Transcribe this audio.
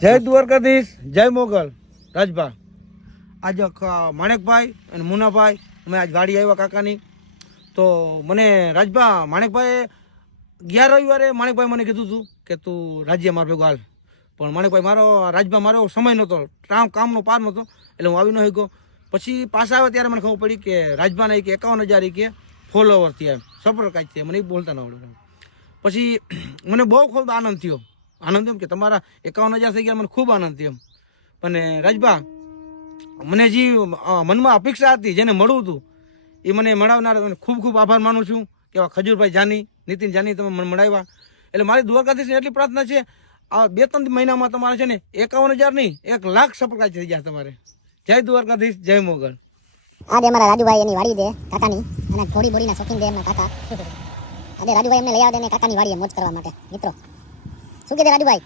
જય દ્વારકાધીશ, જય મોગલ. રાજભા આજ માણેકભાઈ અને મુનાભાઈ અમે આજ ગાડી આવ્યા કાકાની. તો મને રાજભા માણેકભાઈ ગયા રવિવારે માણેકભાઈ મને કીધું હતું કે તું રાજ્ય માર ભેગો હાલ, પણ માણેકભાઈ રાજભા મારો સમય નહોતો, કામનો પાર નહોતો, એટલે હું આવી ન શક્યો. પછી પાછા આવ્યા ત્યારે મને ખબર પડી કે રાજભાના કે 51,000 કે ફોલોવર થયા, સબસ્ક્રાઇબ થયા, મને એ બોલતા ન આવડે. પછી મને બહુ ખૂબ આનંદ થયો એમ કે તમારા 51,000 થઈ ગયા, મને ખૂબ આનંદ થયો. અને રાજભા મને જે મનમાં અપેક્ષા હતી, જેને મળવું હતું એ મને મળાવનાર ખૂબ ખૂબ આભાર માનું છું. કે ખજૂરભાઈ જાની, નીતિન જાની તમે મને મળાવ્યા. એટલે મારી દ્વારકાધીશની એટલી પ્રાર્થના છે, આ 2-3 મહિનામાં તમારે છે ને 51,000 નહીં 1 લાખ સબસ્ક્રાઇબ થઈ ગયા તમારે. જય દ્વારકાધીશ, જય મોગલ. આજે અમારા રાજુભાઈ એની વાડી દે કાકાની, અને ઘોડી બોડીના શોખીન દે એમના કાકા. આજે રાજુભાઈ એમને લઈ આવે ને કાકાની વાડીએ મોજ કરવા માટે. મિત્રો શું કીધે રાજુભાઈ?